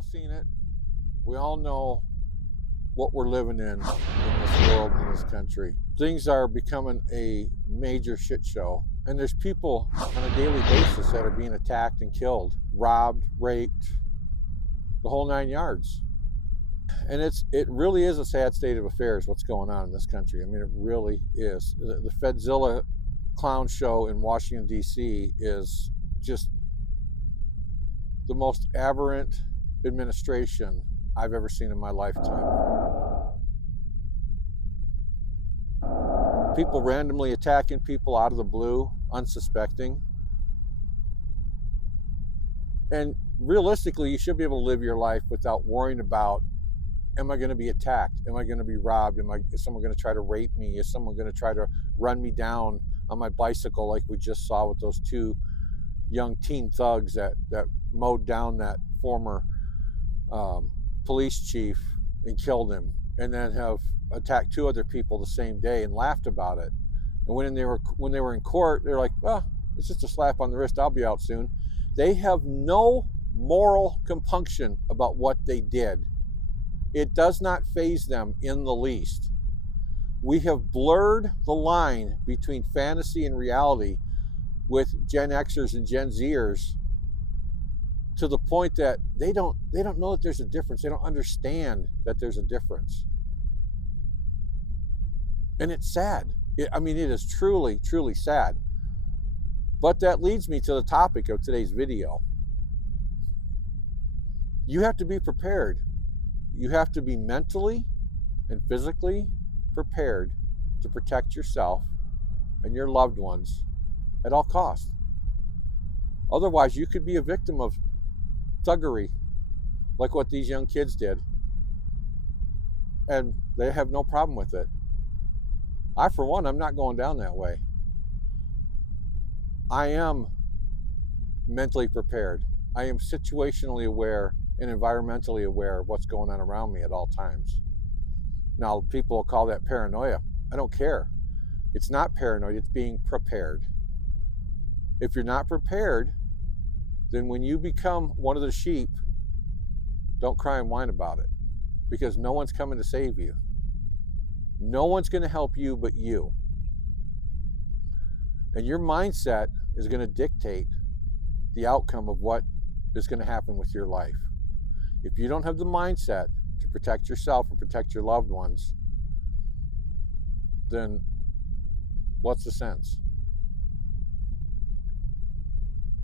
all seen it. We all know what we're living in this world, in this country. Things are becoming a major shit show. And there's people on a daily basis that are being attacked and killed, robbed, raped, the whole 9 yards. And it really is a sad state of affairs what's going on in this country. I mean, it really is. The Fedzilla clown show in Washington, D.C. is just the most aberrant administration I've ever seen in my lifetime. People randomly attacking people out of the blue, unsuspecting. And realistically, you should be able to live your life without worrying about, am I going to be attacked? Am I going to be robbed? Is someone going to try to rape me? Is someone going to try to run me down on my bicycle like we just saw with those two young teen thugs that mowed down that former police chief and killed him, and then have attacked two other people the same day and laughed about it. And when they were in court, they're like, well, it's just a slap on the wrist, I'll be out soon. They have no moral compunction about what they did. It does not faze them in the least. We have blurred the line between fantasy and reality with Gen Xers and Gen Zers to the point that they don't know that there's a difference. They don't understand that there's a difference. And it's sad. It is truly, truly sad. But that leads me to the topic of today's video. You have to be prepared. You have to be mentally and physically prepared to protect yourself and your loved ones at all costs. Otherwise, you could be a victim of thuggery, like what these young kids did. And they have no problem with it. I, for one, I'm not going down that way. I am mentally prepared. I am situationally aware and environmentally aware of what's going on around me at all times. Now, people will call that paranoia. I don't care. It's not paranoid, it's being prepared. If you're not prepared, then when you become one of the sheep, don't cry and whine about it, because no one's coming to save you. No one's going to help you but you. And your mindset is going to dictate the outcome of what is going to happen with your life. If you don't have the mindset to protect yourself or protect your loved ones, then what's the sense?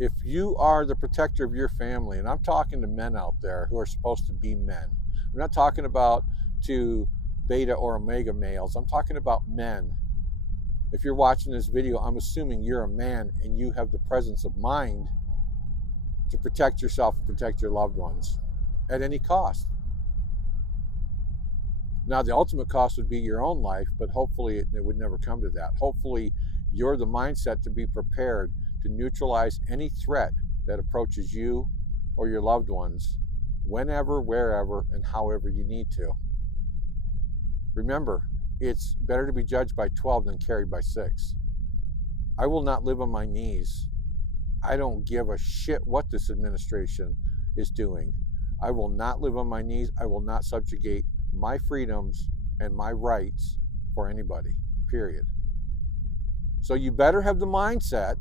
If you are the protector of your family, and I'm talking to men out there who are supposed to be men. I'm not talking about to beta or omega males. I'm talking about men. If you're watching this video, I'm assuming you're a man and you have the presence of mind to protect yourself and protect your loved ones at any cost. Now, the ultimate cost would be your own life, but hopefully it would never come to that. Hopefully you're the mindset to be prepared to neutralize any threat that approaches you or your loved ones whenever, wherever, and however you need to. Remember, it's better to be judged by 12 than carried by 6. I will not live on my knees. I don't give a shit what this administration is doing. I will not live on my knees. I will not subjugate my freedoms and my rights for anybody, period. So you better have the mindset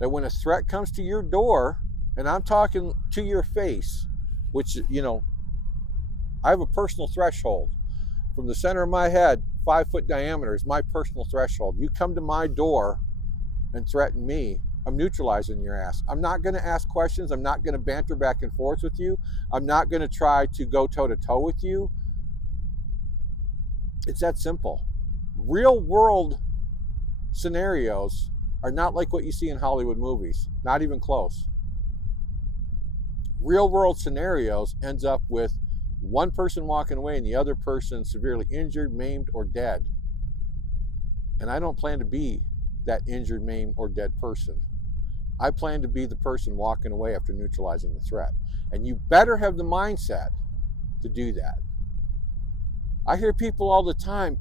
that when a threat comes to your door, and I'm talking to your face, which, I have a personal threshold. From the center of my head, 5-foot diameter is my personal threshold. You come to my door and threaten me, I'm neutralizing your ass. I'm not going to ask questions. I'm not going to banter back and forth with you. I'm not going to try to go toe-to-toe with you. It's that simple. Real world scenarios are not like what you see in Hollywood movies. Not even close. Real world scenarios ends up with one person walking away and the other person severely injured, maimed, or dead. And I don't plan to be that injured, maimed, or dead person. I plan to be the person walking away after neutralizing the threat. And you better have the mindset to do that. I hear people all the time,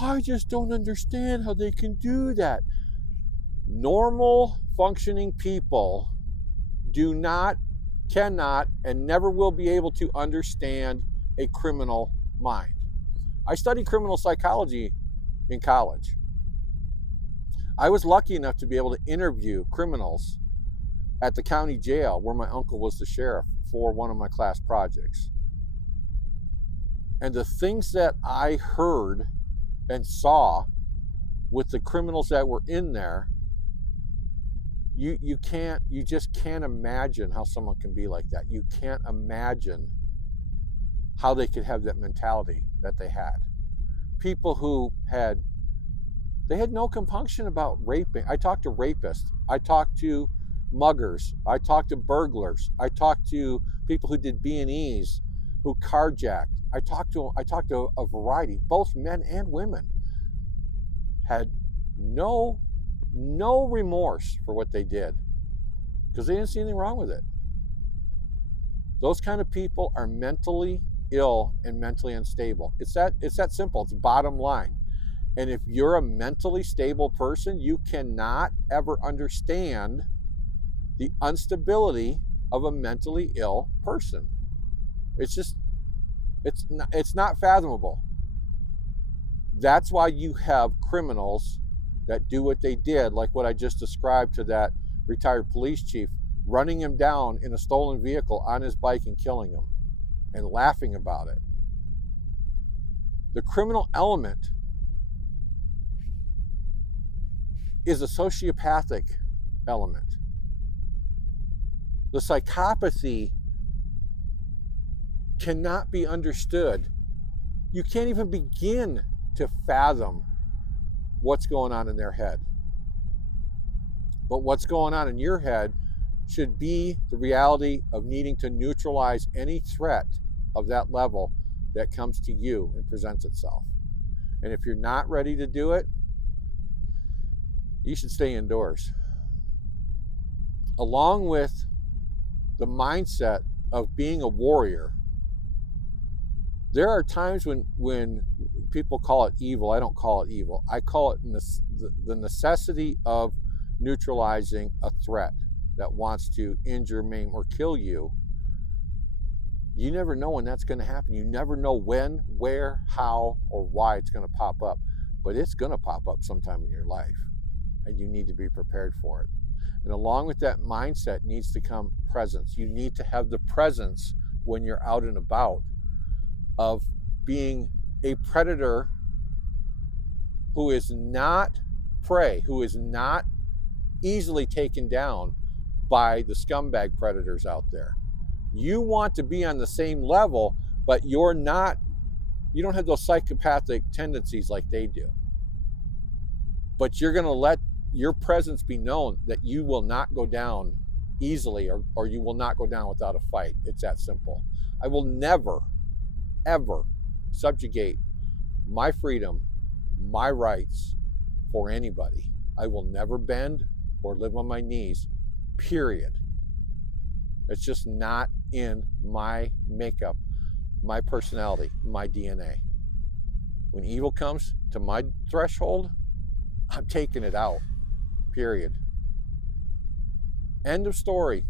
I just don't understand how they can do that. Normal functioning people do not cannot and never will be able to understand a criminal mind. I studied criminal psychology in college. I was lucky enough to be able to interview criminals at the county jail where my uncle was the sheriff for one of my class projects. And the things that I heard and saw with the criminals that were in there, you just can't imagine how someone can be like that. You can't imagine how they could have that mentality that they had. People who had no compunction about raping. I talked to rapists. I talked to muggers. I talked to burglars. I talked to people who did B&Es, who carjacked. I talked to a variety, both men and women. Had no remorse for what they did because they didn't see anything wrong with it. Those kind of people are mentally ill and mentally unstable. It's that simple. It's bottom line. And if you're a mentally stable person, you cannot ever understand the instability of a mentally ill person. It's not fathomable. That's why you have criminals that do what they did, like what I just described to that retired police chief, running him down in a stolen vehicle on his bike and killing him and laughing about it. The criminal element is a sociopathic element. The psychopathy cannot be understood. You can't even begin to fathom what's going on in their head. But what's going on in your head should be the reality of needing to neutralize any threat of that level that comes to you and presents itself. And if you're not ready to do it, you should stay indoors. Along with the mindset of being a warrior, there are times when people call it evil. I don't call it evil. I call it the necessity of neutralizing a threat that wants to injure, maim, or kill you. You never know when that's going to happen. You never know when, where, how, or why it's going to pop up. But it's going to pop up sometime in your life, and you need to be prepared for it. And along with that mindset needs to come presence. You need to have the presence when you're out and about of being a predator who is not prey, who is not easily taken down by the scumbag predators out there. You want to be on the same level, but you don't have those psychopathic tendencies like they do. But you're going to let your presence be known that you will not go down easily, or you will not go down without a fight. It's that simple. I will never, ever subjugate my freedom, my rights for anybody. I will never bend or live on my knees, period. It's just not in my makeup, my personality, my DNA. When evil comes to my threshold, I'm taking it out, period. End of story.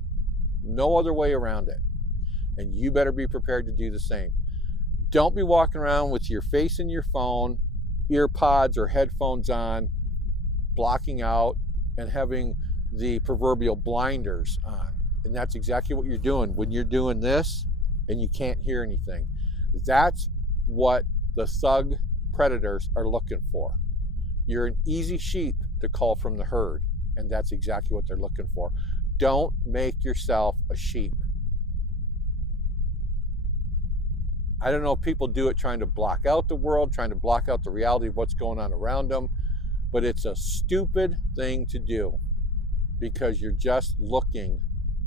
No other way around it. And you better be prepared to do the same. Don't be walking around with your face in your phone, ear pods or headphones on, blocking out and having the proverbial blinders on. And that's exactly what you're doing when you're doing this and you can't hear anything. That's what the thug predators are looking for. You're an easy sheep to cull from the herd, and that's exactly what they're looking for. Don't make yourself a sheep. I don't know if people do it trying to block out the world, trying to block out the reality of what's going on around them, but it's a stupid thing to do because you're just looking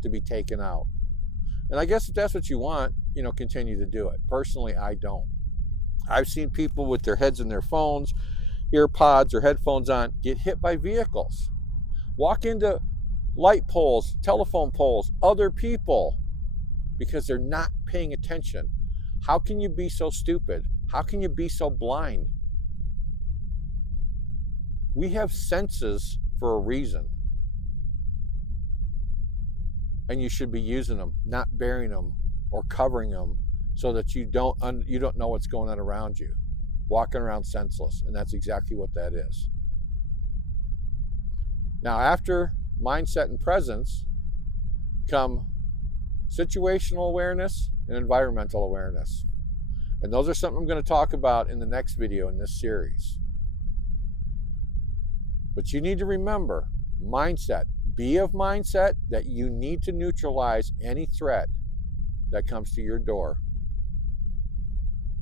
to be taken out. And I guess if that's what you want, continue to do it. Personally, I don't. I've seen people with their heads in their phones, ear pods or headphones on, get hit by vehicles, walk into light poles, telephone poles, other people, because they're not paying attention. How can you be so stupid? How can you be so blind? We have senses for a reason. and you should be using them, not burying them or covering them so that you don't know what's going on around you, walking around senseless. And that's exactly what that is. Now, after mindset and presence come situational awareness and environmental awareness. And those are something I'm going to talk about in the next video in this series. But you need to remember, mindset. Be of mindset that you need to neutralize any threat that comes to your door.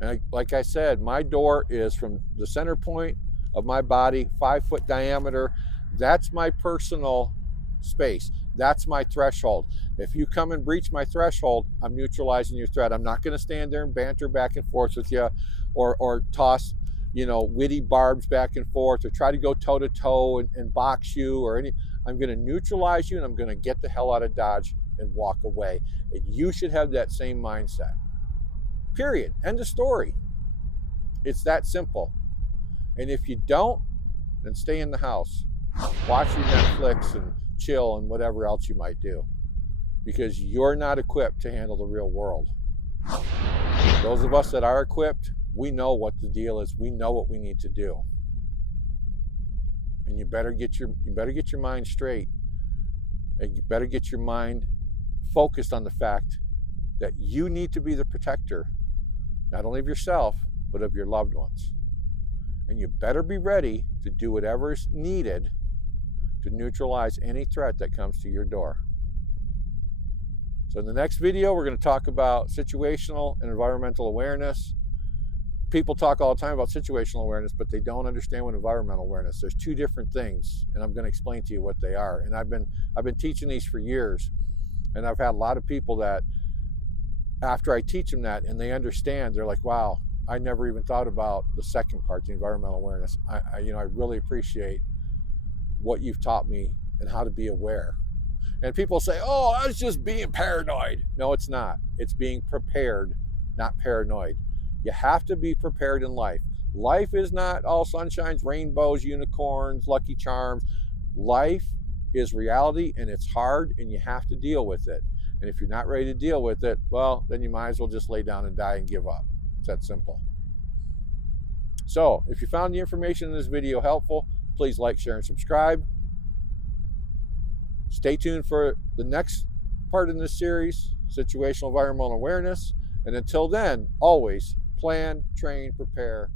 And like I said, my door is from the center point of my body, 5-foot diameter. That's my personal space. That's my threshold. If you come and breach my threshold, I'm neutralizing your threat. I'm not going to stand there and banter back and forth with you, or toss, witty barbs back and forth, or try to go toe to toe and box you or any. I'm going to neutralize you, and I'm going to get the hell out of Dodge and walk away. And you should have that same mindset. Period. End of story. It's that simple. And if you don't, then stay in the house. Watch your Netflix and chill and whatever else you might do, because you're not equipped to handle the real world. Those of us that are equipped, we know what the deal is. We know what we need to do. And you better get your mind straight. And you better get your mind focused on the fact that you need to be the protector, not only of yourself, but of your loved ones. And you better be ready to do whatever's needed to neutralize any threat that comes to your door. So in the next video, we're going to talk about situational and environmental awareness. People talk all the time about situational awareness, but they don't understand what environmental awareness. There's two different things, and I'm going to explain to you what they are. And I've been teaching these for years, and I've had a lot of people that, after I teach them that and they understand, they're like, wow, I never even thought about the second part, the environmental awareness. I really appreciate what you've taught me and how to be aware. And people say, oh, I was just being paranoid. No, it's not. It's being prepared, not paranoid. You have to be prepared in life. Life is not all sunshines, rainbows, unicorns, lucky charms. Life is reality, and it's hard, and you have to deal with it. And if you're not ready to deal with it, well, then you might as well just lay down and die and give up. It's that simple. So if you found the information in this video helpful, please like, share, and subscribe. Stay tuned for the next part in this series, situational environmental awareness. And until then, always plan, train, prepare,